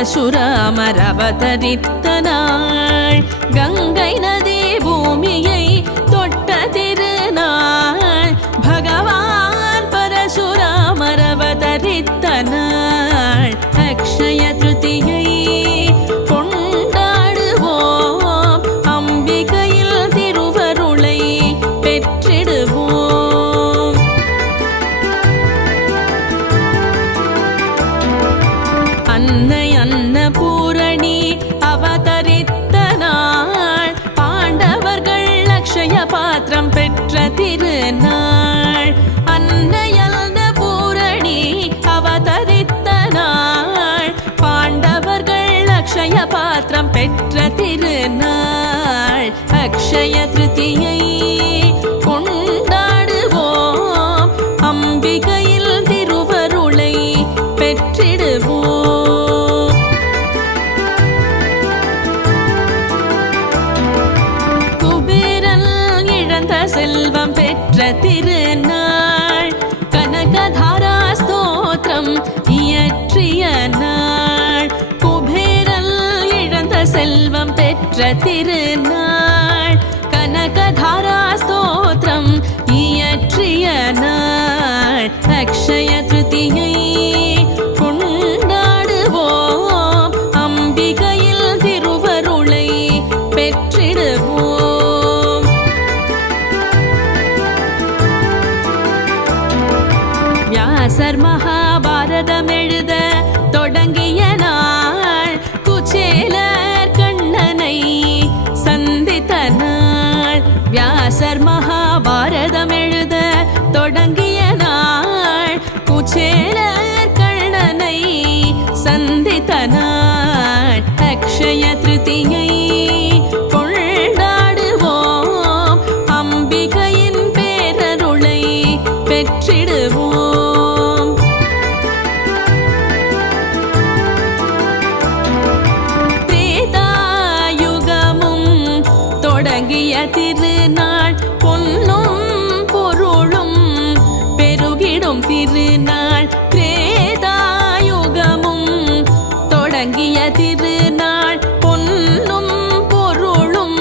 பரசுராமர் அவதரித்த நாள், கங்கை நதி பூமியை தொட்ட திருநாள், பகவான் பரசுராமர் அவதரித்த நாள், அக்ஷய திருதியை கொண்டாடுவோம், அம்பிகையில் திருவருளை பெற்றிடுவோம். அன்னை அன்னபூரணி அவதரித்த நாள், பாண்டவர்கள் அக்ஷய பாத்திரம் பெற்ற திருநாள், அன்னை அன்னபூரணி அவதரித்த நாள், பாண்டவர்கள் அக்ஷய பாத்திரம் பெற்ற திருநாள், அக்ஷய திருதியை கொண்டாடுவோம், அம்பிகையில் திருவருளை பெற்றிடுவோம். குபேரன் இழந்த செல்வம் பெற்ற திருநாள், கனகதாரா ஸ்தோத்திரம் இயற்றிய நாள், குபேரன் இழந்த செல்வம் பெற்ற திருநாள், கனகதாரா ஸ்தோத்திரம் இயற்றிய நாள், அக்ஷய திருதியை கொண்டாடுவோம், அம்பிகையில் திருவருளை பெற்றிடுவோம். வியாசர் மகாபாரதம் எழுத தொடங்கிய நாள், குச்சேலர் கண்ணனை சந்தித்த நாள், வியாசர் மகாபாரதம் எழுத தொடங்கிய நாள், குச்சேலர் கண்ணனை சந்தித்த நாள், அக்ஷய திருதியை கொண்டாடுவோம், அம்பிகையின் பேரருளை பெற்றிடுவோம். திரேதாயுகமும் தொடங்கிய திருநாள், பொன்னும் பொருளும் பெருகிடும் திருநாள், திரேதாயுகமும் தொடங்கிய திருநாள், பொன்னும் பொருளும்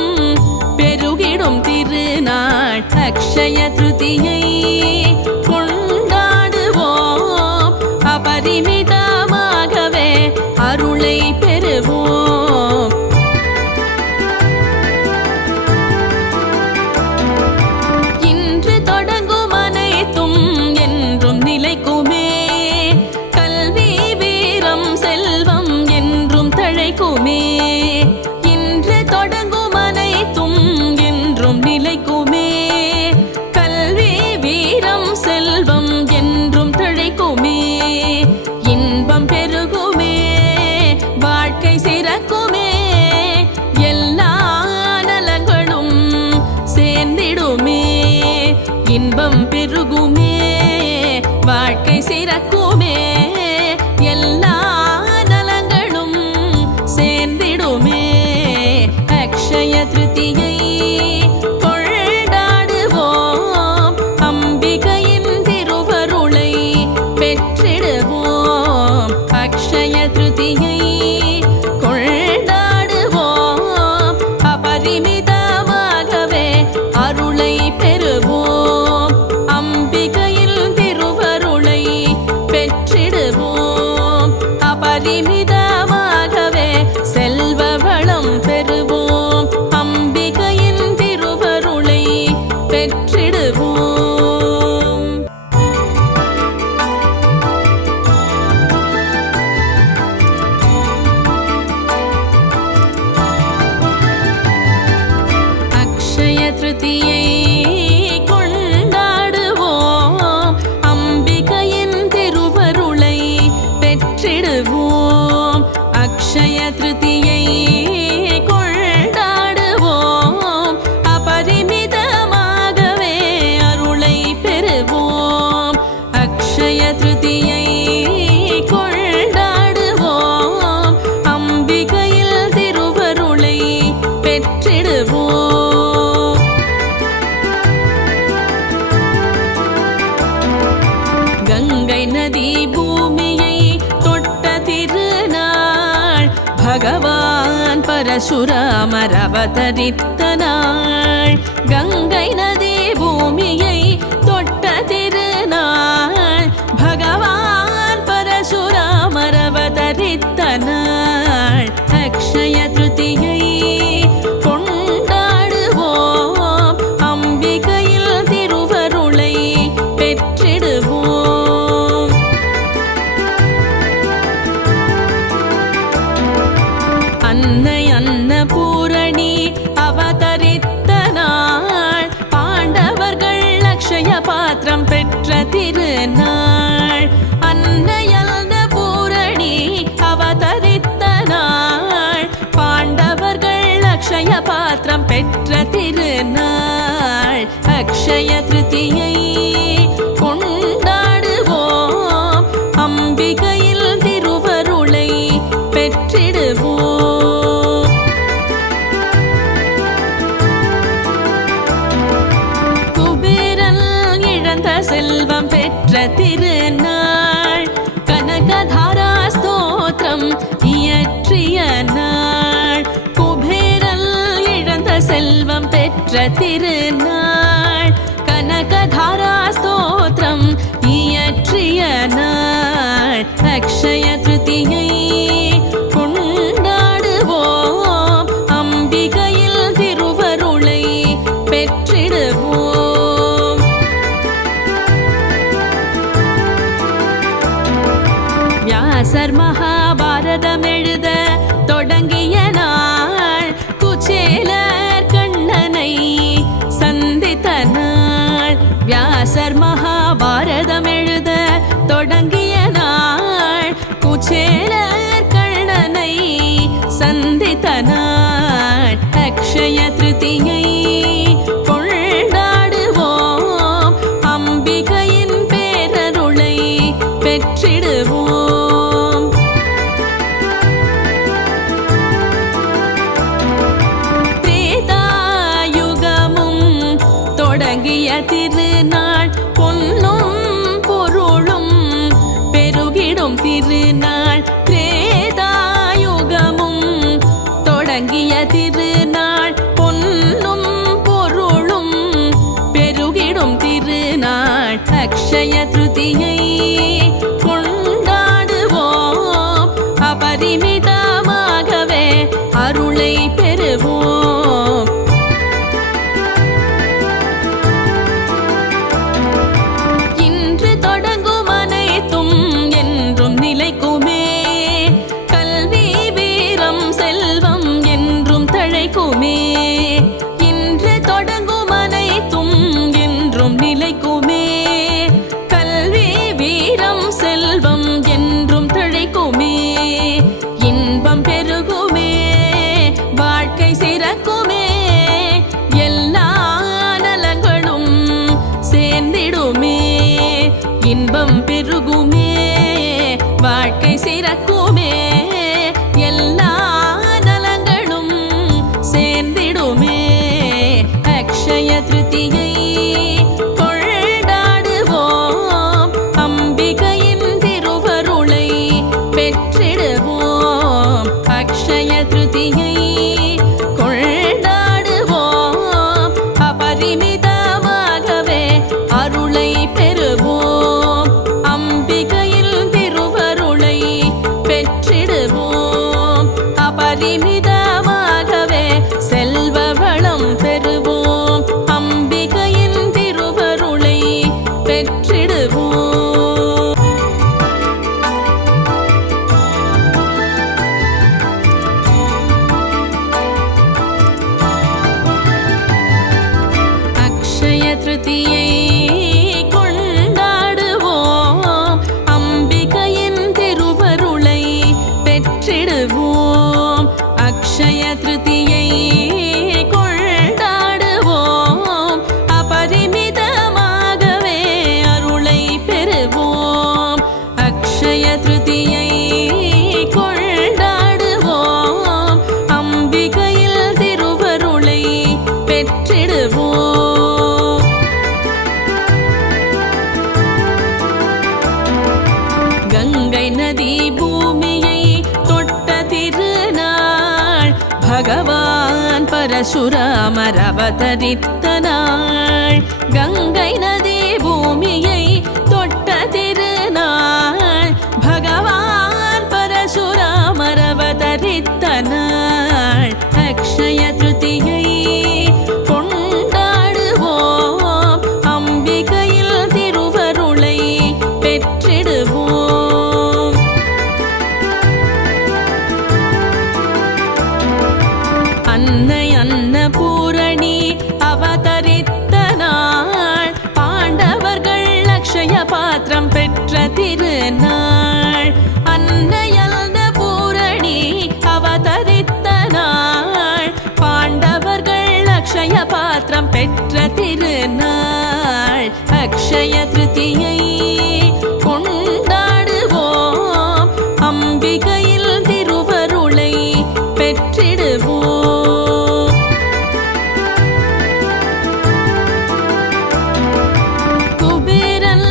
பெருகிடும் திருநாள், அக்ஷய திருதியை கொண்டாடுவோம், அபரிமிதமாகவே அருளை பெறுவோம். இன்று தொடங்கும் அனைத்தும் என்றும் நிலைக்குமே, கல்வி வீரம் செல்வம் என்றும் தழைக்குமே, இன்று தொடங்கும் அனைத்தும் என்றும் நிலைக்குமே, கல்வி வீரம் செல்வம் என்றும் தழைக்குமே, இன்பம் பெருகுமே, வாழ்க்கை சிறக்குமே, எல்லா நலங்களும் சேர்ந்திடுமே, இன்பம் பெருகுமே, வாழ்க்கை சிறக்குமே, எல்லா நலங்களும் சேர்ந்திடுமே, அக்ஷய திருதியை கொண்டாடுவோம், அம்பிகையின் திருவருளை பெற்றிடுவோம், அக்ஷய திருதியை கொண்டாடுவோம், அபரிமிதமாகவே அருளை பெறுவோம், அம்பிகையில் திருவருளை பெற்றிடுவோம், அபரிமிதமாகவே செல்வ வளம் பெறுவோம், அம்பிகையின் திருவருளை பெற்றிடுவோம். அக்ஷய திருதியை கொண்டாடுவோம், அம்பிகையின் திருவருளை பெற்றிடுவோம், அக்ஷய திருதியை கொண்டாடுவோம், அபரிமிதமாகவே அருளை பெறுவோம், அக்ஷய திருதியை கொண்டாடுவோம், அம்பிகையில் திருவருளை பெற்றிடுவோம். பகவான் பரசுராமர் அவதரித்த நாள், கங்கை நதி பூமியை தொட்ட திருநாள், பகவான் பரசுராமர் அவதரித்த நாள், அக்ஷய திருதியை கொண்டாடுவோம், அம்பிகையில் திருவருளை பெற்றிடுவோம். அன்னை அன்னபூரணி அவதரித்த நாள், பாண்டவர்கள் அக்ஷய பாத்திரம் பெற்ற திருநாள், அன்னை அன்னபூரணி அவதரித்த நாள், பாண்டவர்கள் அக்ஷய பாத்திரம் பெற்ற திருநாள், அக்ஷய திருதியை கொண்டாடுவோம், அம்பிகையில் திருவருளை பெற்றிடுவோம். குபேரன் இழந்த செல்வம் பெற்ற திருநாள், கனகதாரா ஸ்தோத்திரம் இயற்றிய நாள், குபேரன் இழந்த செல்வம் பெற்ற திருநாள், கனகதாரா ஸ்தோத்திரம் இயற்றிய நாள், அக்ஷய திருதியை கொண்டாடுவோம், அம்பிகையில் திருவருளை பெற்றிடுவோம். வியாசர் மகாபாரதம் எழுத தொடங்கிய நாள், குச்சேலர் கண்ணனை சந்தித்த நாள், வியாசர் மகாபாரதம் எழுத தொடங்கிய நாள், குச்சேலர் கண்ணனை சந்தித்த நாள், அக்ஷய திருதியை கொண்டாடுவோம், அம்பிகையின் பேரருளை பெற்றிடுவோம். திரேதாயுகமும் தொடங்கிய திருநாள், பொன்னும் பொருளும் பெருகிடும் திருநாள், திரேதாயுகமும் தொடங்கிய திருநாள், பொன்னும் பொருளும் பெருகிடும் திருநாள், அக்ஷய திருதியை கொண்டாடுவோம், அபரிமிதமாகவே அருளை பெறுவோம். இன்று தொடங்கும் அனைத்தும் என்றும் நிலைக்குமே, கல்வி வீரம் செல்வம் என்றும் தழைக்குமே, இன்று தொடங்கும் அனைத்தும் என்றும் நிலைக்குமே, கல்வி வீரம் செல்வம் என்றும் தழைக்குமே, இன்பம் பெருகுமே, வாழ்க்கை சிறக்குமே, எல்லா நலங்களும் சேர்ந்திடுமே, இன்பம் பெருகுமே, வாழ்க்கை சிறக்குமே, எல்லா நலங்களும் சேர்ந்திடுமே, அக்ஷய திருதியை கொண்டாடுவோம், அம்பிகையின் திருவருளை பெற்றிடுவோம், அக்ஷய திருதியை கொண்டாடுவோம், அபரிமிதமாகவே அருளை பெறுவோம், அம்பிகையில் திருவருளை பெற்றிடுவோம், அபரிமிதமாகவே செல்வ வளம் பெறுவோம், அம்பிகையின் திருவருளை பெற்றிடுவோம். அக்ஷய திருதியை கொண்டாடுவோம், அம்பிகையின் திருவருளை பெற்றிடுவோம், அக்ஷய திருதியை கொண்டாடுவோம், அபரிமிதமாகவே அருளை பெறுவோம், அக்ஷய திருதியை கொண்டாடுவோம், அம்பிகையில் திருவருளை பெற்றிடுவோம். பரசுராமர் அவதரித்த நாள், கங்கை நதி பூமியை தொட்ட திருநாள், பகவான் பரசுராமர் அவதரித்த நாள், அக்ஷய திருதியை கொண்டாடுவோம், அம்பிகையில் திருவருளை பெற்றிடுவோம். அன்னை அன்னபூரணி அவதரித்த நாள், பாண்டவர்கள் அக்ஷய பாத்திரம் பெற்ற திருநாள், அன்னை அன்னபூரணி அவதரித்த நாள், பாண்டவர்கள் அக்ஷய பாத்திரம் பெற்ற திருநாள், அக்ஷய திருதியை கொண்டாடுவோம், அம்பிகையில் திருவருளை பெற்றிடுவோம். குபேரன்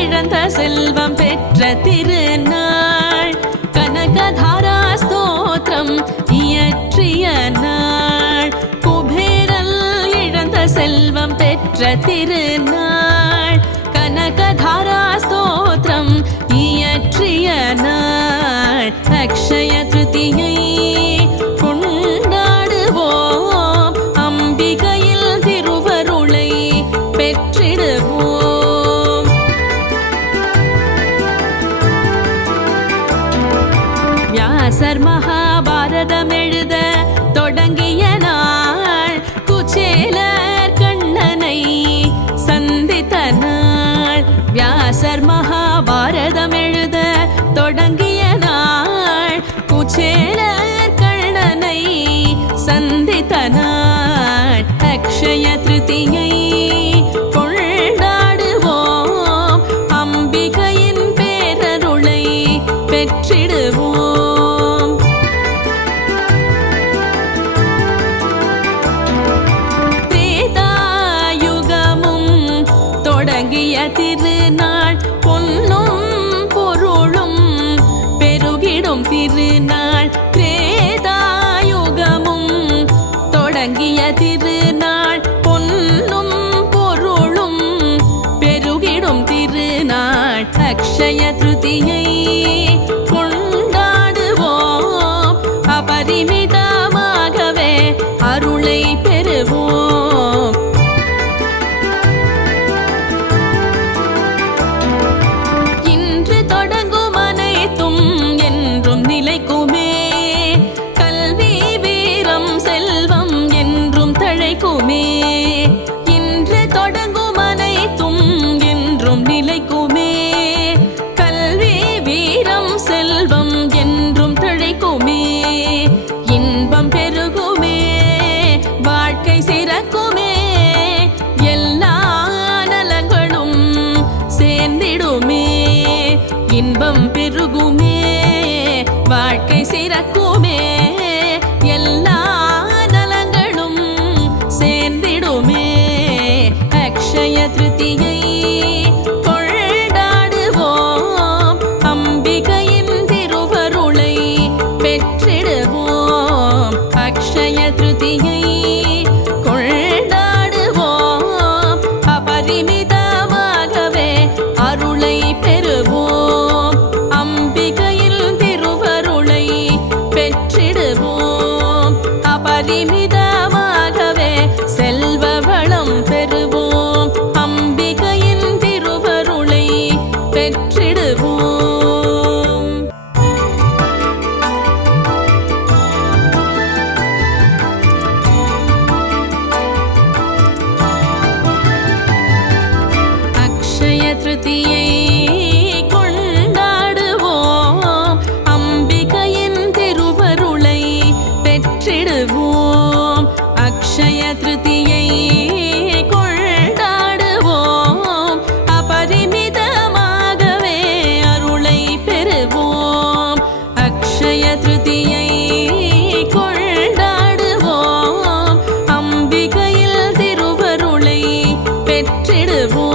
இழந்த செல்வம் பெற்ற திருநாள், கனகதாரா ஸ்தோத்திரம் இயற்றிய நாள், குபேரன் இழந்த செல்வம் பெற்ற திருநாள், கனகதாரா ஸ்தோத்திரம் இயற்றிய நாள், அக்ஷய திருதியை கொண்டாடுவோம், அம்பிகையில் திருவருளை பெற்றிடுவோம். வியாசர் மகாபாரதம் எழுத தொடங்கிய நாள், குச்சேலர் கண்ணனை சந்தித்த நாள், வியாசர் மகாபாரதம் எழுத தொடங்கிய நாள், குச்சேலர் கண்ணனை சந்தித்த நாள், அக்ஷய திருதியை கொண்டாடுவோம், அம்பிகையின் பேரருளை பெற்றிடுவோம். திரேதாயுகமும் தொடங்கிய திருநாள், பொன்னும் பொருளும் பெருகிடும் திருநாள், திரேதாயுகமும் தொடங்கிய திருநாள், பொன்னும் பொருளும் பெருகிடும் திருநாள், அக்ஷய திருதியை கொண்டாடுவோம், அபரிமிதமாகவே அருளை பெறுவோம். இன்று தொடங்கும் அனைத்தும் என்றும் நிலைக்குமே, கல்வி வீரம் செல்வம் என்றும் தழைக்குமே, இன்று தொடங்கும் அனைத்தும் என்றும் நிலைக்குமே, கல்வி வீரம் செல்வம் என்றும் தழைக்குமே, இன்பம் பெருகுமே, வாழ்க்கை சிறக்குமே, எல்லா நலங்களும் சேர்ந்திடுமே, இன்பம் பெருகுமே, வாழ்க்கை சிறக்குமே, எல்லா நலங்களும் சேர்ந்திடுமே, அக்ஷய திருதியை கொண்டாடுவோம், அம்பிகையின் திருவருளை பெற்றிடுவோம், அக்ஷய திருதியை கொண்டாடுவோம், அபரிமிதமாகவே அருளை பெறுவோம், அம்பிகையில் திருவருளை பெற்றிடுவோம், அபரிமிதமாகவே செல்வ வளம் பெறுவோம், அம்பிகையின் திருவருளை பெற்றிடுவோம். அக்ஷய திருதியை கொண்டாடுவோம், அம்பிகையின் திருவருளை பெற்றிடுவோம், அக்ஷய திருதியை கொண்டாடுவோம், அபரிமிதமாகவே அருளை பெறுவோம், அக்ஷய திருதியை கொண்டாடுவோம், அம்பிகையில் திருவருளை பெற்றிடுவோம்.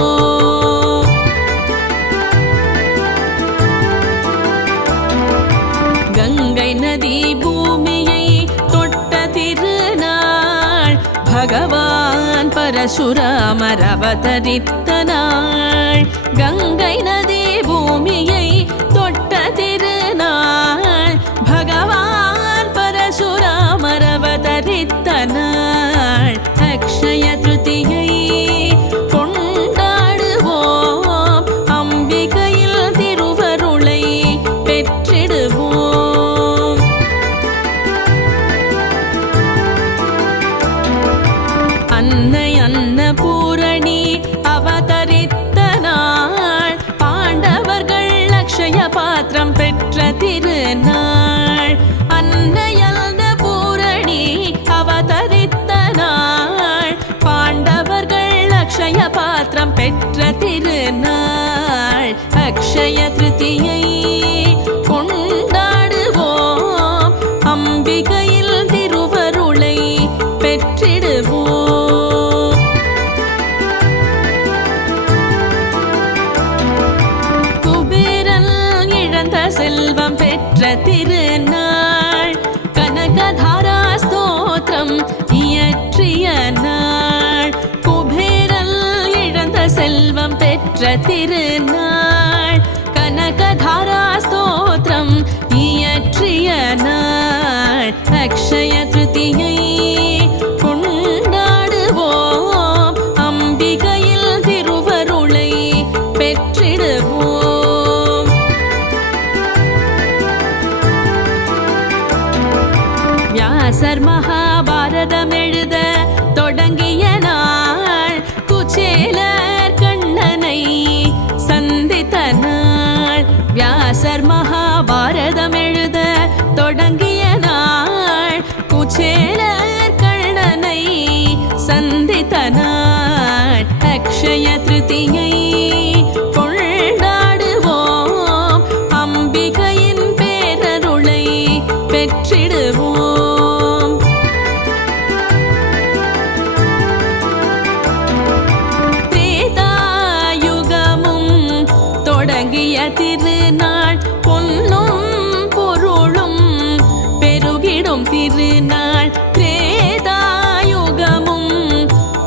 கங்கை நதி பூமியை தொட்ட திருநாள், பரசுராமர் அவதரித்த நாள், கங்கை நதி பூமியை தொட்ட திருநாள், பகவான் பரசுராமர் அவதரித்த நாள், அக்ஷய திருதியை கொண்டாடுவோம், அம்பிகையில் திருவருளை பெற்றிடுவோம். அன்னை அன்னபூரணி அவதரித்த நாள், பாண்டவர்கள் அக்ஷய பாத்திரம் பெற்ற திருநாள், அன்னை அன்னபூரணி அவதரித்த நாள், பாண்டவர்கள் அக்ஷய பாத்திரம் பெற்ற திருநாள், அக்ஷய திருதியை கொண்டாடுவோம், அம்பிகையில் திருவருளை பெற்றிடுவோம். குபேரன் இழந்த செல்வம் பெற்ற திருநாள், கனகதாரா ஸ்தோத்திரம் இயற்றிய நாள், குபேரன் இழந்த செல்வம் பெற்ற திருநாள், கனகதாரா ஸ்தோத்திரம் இயற்றிய நாள், அக்ஷய திருதியை கொண்டாடுவோம், அம்பிகையில் திருவருளை பெற்றிடுவோம். வியாசர் மகாபாரதம் எழுத தொடங்கிய நாள், குச்சேலர் கண்ணனை சந்தித்த நாள், வியாசர் மகாபாரதம் எழுத தொடங்கிய நாள், குச்சேலர் கண்ணனை சந்தித்த நாள், அக்ஷய திருதியை கொண்டாடுவோம், அம்பிகையின் பேரருளை பெற்றிடுவோம். திரேதாயுகமும் தொடங்கிய திருநாள், பொன்னும் பொருளும் பெருகிடும் திருநாள், திரேதாயுகமும்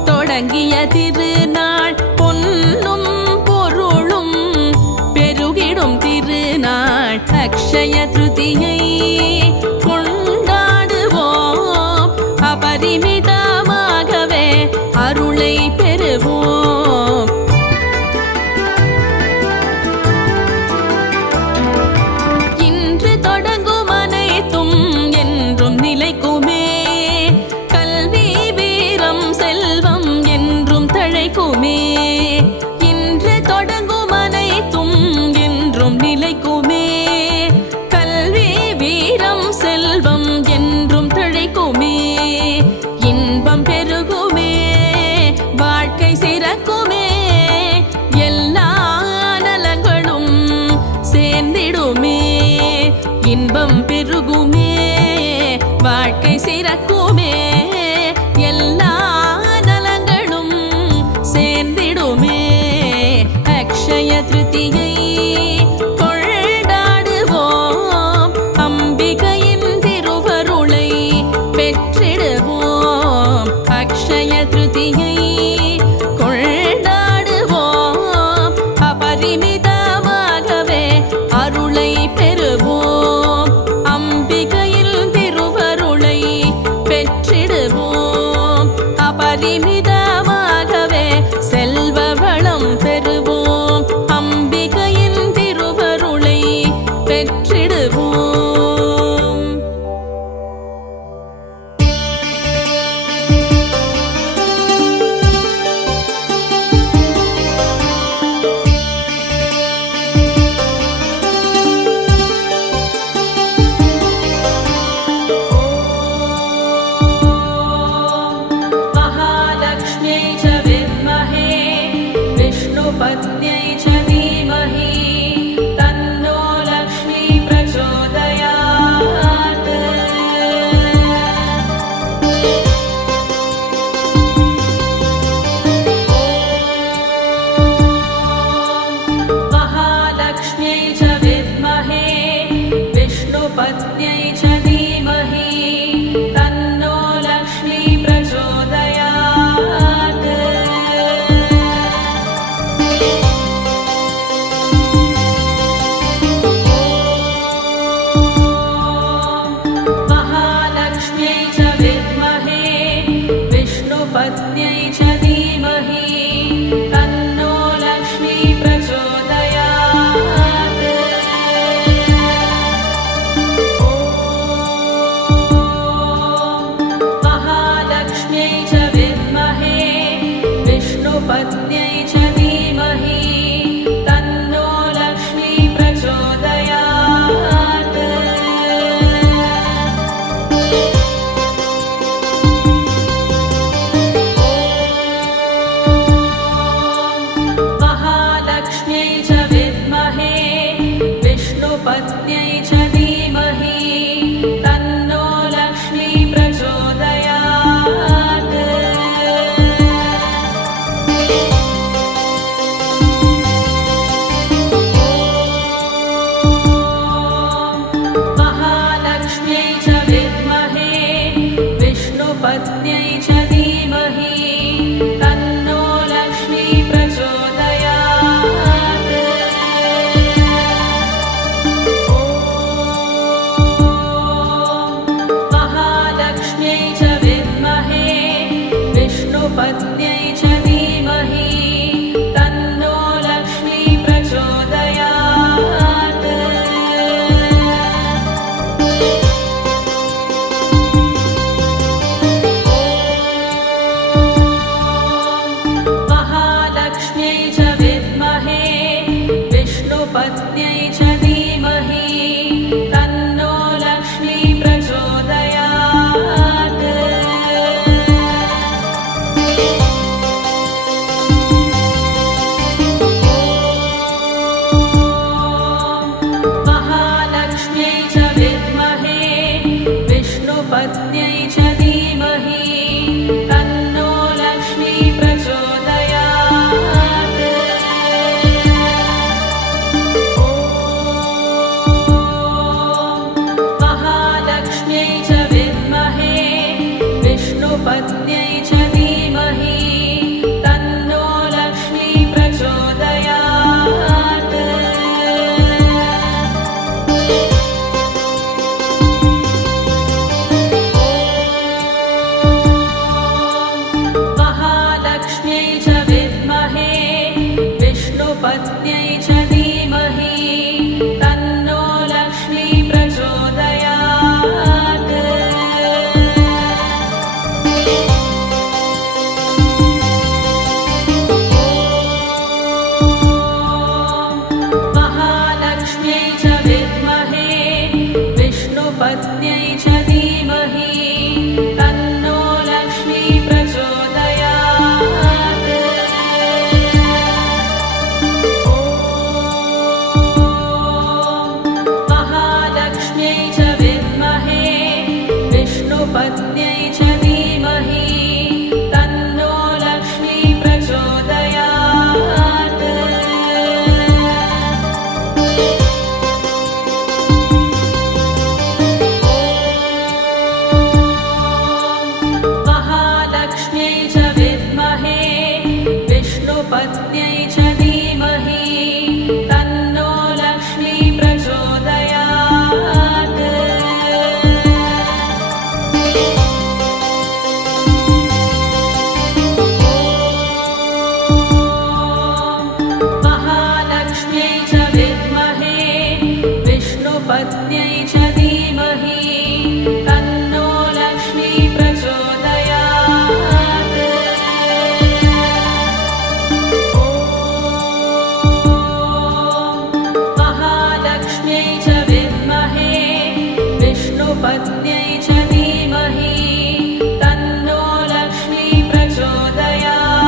தொடங்கிய திருநாள், பொன்னும் பொருளும் பெருகிடும் திருநாள், அக்ஷய திருதியை கொண்டாடுவோம், அபரிமிதமாகவே அருளை பெறுவோம். இன்று தொடங்கும் அனைத்தும் என்றும் நிலைக்குமே, கல்வி வீரம் செல்வம் என்றும் தழைக்குமே, இன்று தொடங்கும் அனைத்தும் என்றும் நிலைக்குமே, கல்வி வீரம் செல்வம் என்றும் தழைக்குமே, இன்பம் பெருகுமே, வாழ்க்கை சிறக்குமே, எல்லா நலங்களும் சேர்ந்திடுமே, இன்பம் பெருகுமே, வாழ்க்கை சிறக்குமே, எல்லா நலங்களும் சேர்ந்திடுமே, அக்ஷய திருதியை கொண்டாடுவோம், அம்பிகையின் திருவருளை பெற்றிடுவோம், அக்ஷய திருதியை கொண்டாடுவோம், அபரிமிதமாகவே அருளை பெறுவோம், அம்பிகையில் திருவருளை பெற்றிடுவோம், அபரிமிதமாகவே செல்வ विष्णुपत्न्यै च धीमहि तन्नो लक्ष्मी प्रचोदयात्। महालक्ष्म्यै च विद्महे विष्णुपत्न्यै च धीमहि तन्नो लक्ष्मी प्रचोदयात्। महालक्ष्म्यै च विद्महे विष्णुपत्न्यै च धीमहि तन्नो लक्ष्मी प्रचोदयात्। महालक्ष्म्यै च विद्महे विष्णुपत्न्यै च धीमहि तन्नो लक्ष्मी प्रचोदयात्। महालक्ष्म्यै च विद्महे विष्णुपत्न्यै च धीमहि तन्नो लक्ष्मी प्रचोदयात्। महालक्ष्म्यै च विद्महे विष्णुपत्न्यै च धीमहि तन्नो लक्ष्मी प्रचोदयात्। महालक्ष्म्यै च विद्महे विष्णुपत्न्यै च धीमहि तन्नो लक्ष्मी प्रचोदयात्। महालक्ष्म्यै च विद्महे विष्णुपत्न्यै च धीमहि तन्नो लक्ष्मी प्रचोदयात्। महालक्ष्म्यै च विद्महे विष्णुपत्न्यै च धीमहि तन्नो लक्ष्मी प्रचोदयात्। महालक्ष्म्यै च विद्महे विष्णुपत्न्यै च धीमहि तन्नो लक्ष्मी प्रचोदयात्। महालक्ष्म्यै च विद्महे विष्णुपत्न्यै च धीमहि तन्नो लक्ष्मी प्रचोदयात्। महालक्ष्म्यै च विद्महे विष्णुपत्न्यै च धीमहि तन्नो लक्ष्मी प्रचोदयात्। महालक्ष्म्यै च विद्महे विष्णुपत्न्यै च धीमहि तन्नो लक्ष्मी प्रचोदयात्।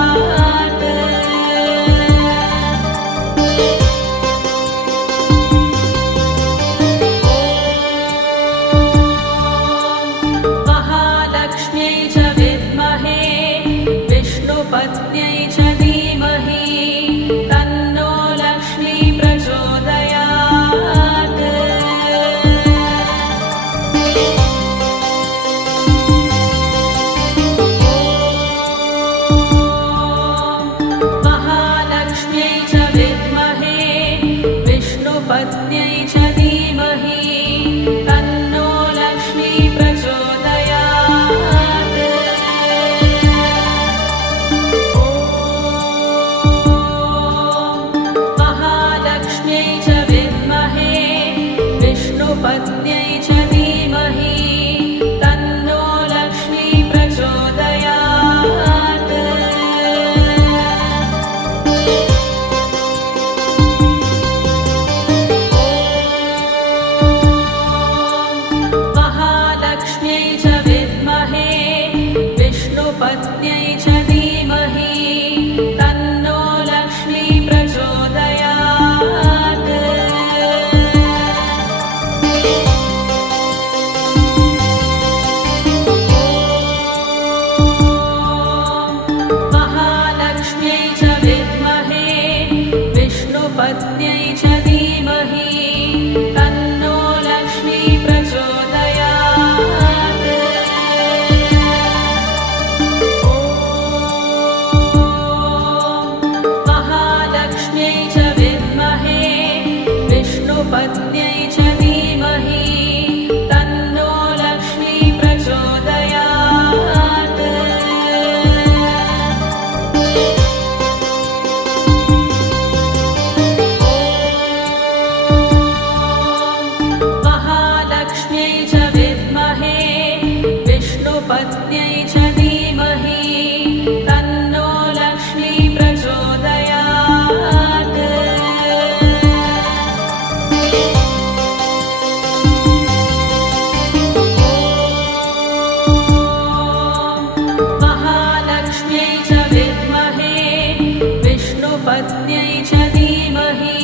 विष्णुपत्न्यै च धीमहि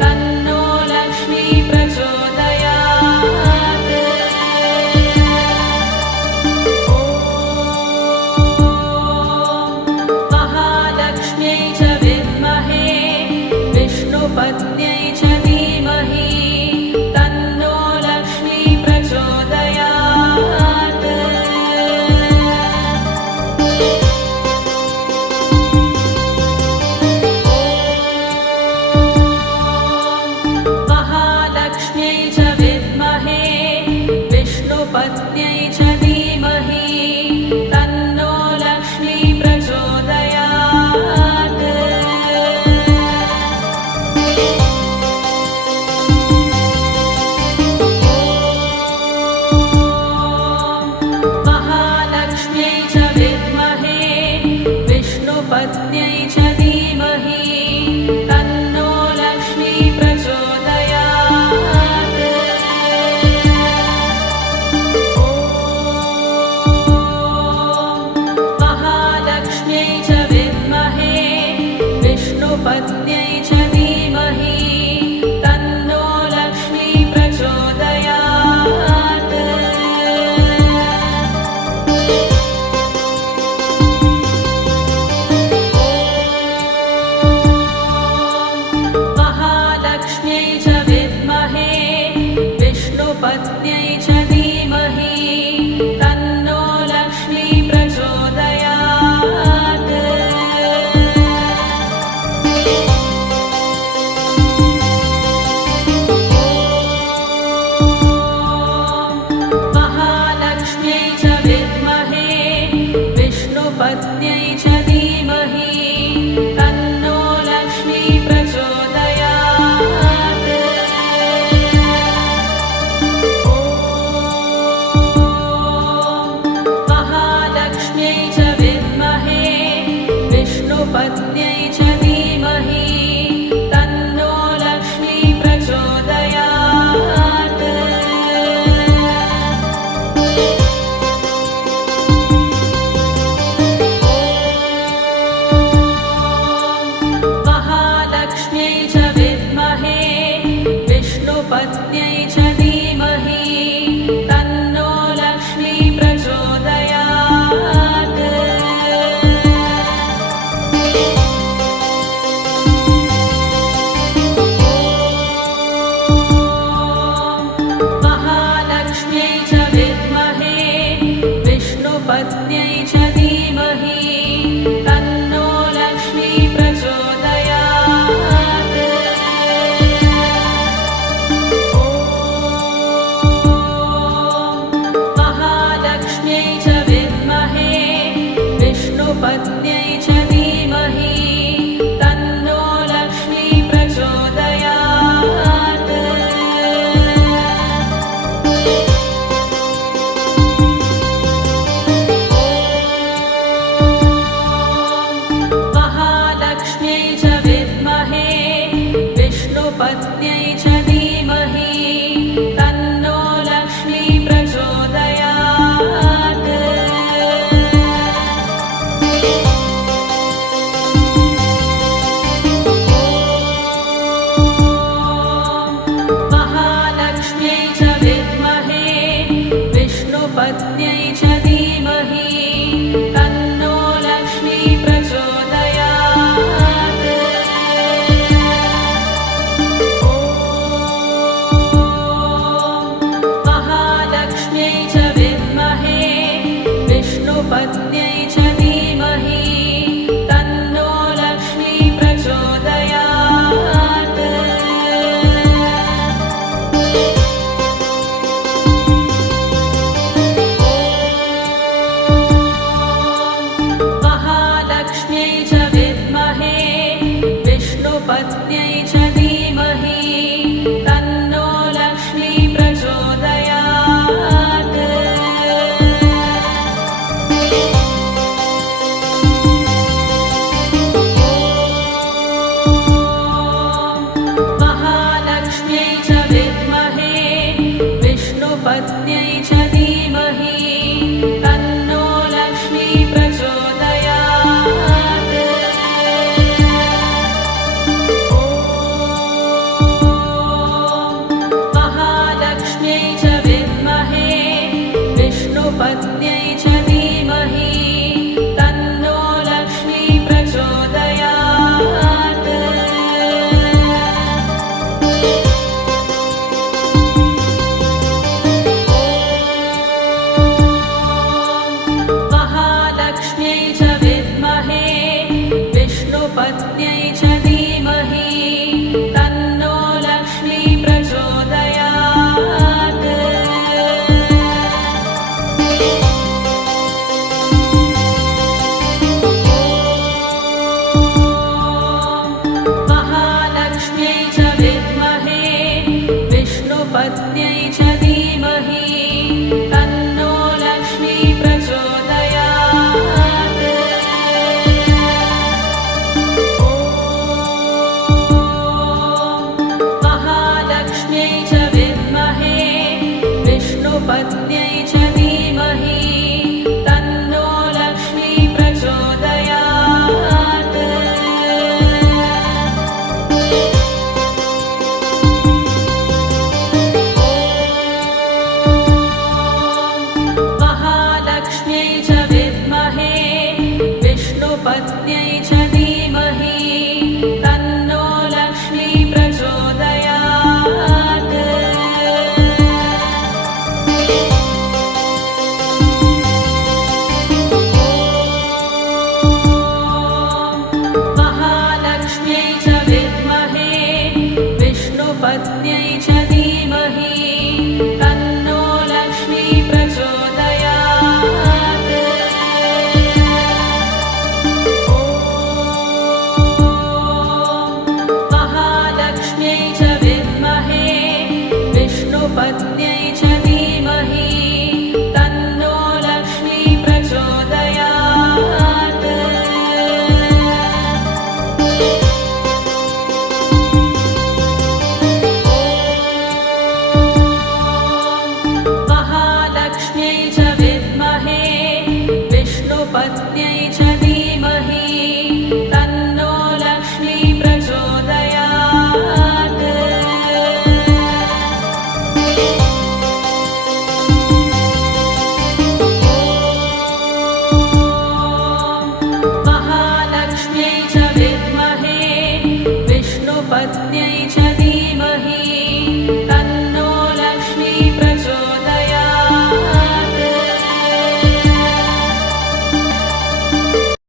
तन्नो लक्ष्मी प्रचोदयात्। ॐ महालक्ष्म्यै च विद्महे विष्णुपत्न्यै च धीमहि तन्नो लक्ष्मी प्रचोदयात्। महालक्ष्म्यै च विद्महे विष्णुपत्न्यै च धीमहि तन्नो लक्ष्मी प्रचोदयात्। महालक्ष्म्यै च विद्महे विष्णुपत्न्यै च धीमहि तन्नो लक्ष्मी प्रचोदयात्। महालक्ष्म्यै च विद्महे विष्णुपत्न्यै च धीमहि तन्नो लक्ष्मी प्रचोदयात्। महालक्ष्म्यै च विद्महे विष्णुपत्न्यै च धीमहि तन्नो लक्ष्मी प्रचोदयात्। महालक्ष्म्यै च विद्महे विष्णुपत्न्यै च धीमहि तन्नो लक्ष्मी प्रचोदयात्। महालक्ष्म्यै च विद्महे विष्णुपत्न्यै च धीमहि तन्नो लक्ष्मी प्रचोदयात्। महालक्ष्म्यै च विद्महे विष्णुपत्न्यै च धीमहि तन्नो लक्ष्मी प्रचोदयात्। विष्णुपत्न्यै च धीमहि तन्नो लक्ष्मी प्रचोदयात्। महालक्ष्म्यै च विद्महे विष्णुपत्न्यै च धीमहि तन्नो लक्ष्मी प्रचोदयात्। महालक्ष्म्यै च विद्महे विष्णुपत्न्यै च धीमहि तन्नो लक्ष्मी प्रचोदयात्। महालक्ष्म्यै च विद्महे विष्णुपत्न्यै च धीमहि तन्नो लक्ष्मी प्रचोदयात्। महालक्ष्म्यै च विद्महे विष्णुपत्न्यै च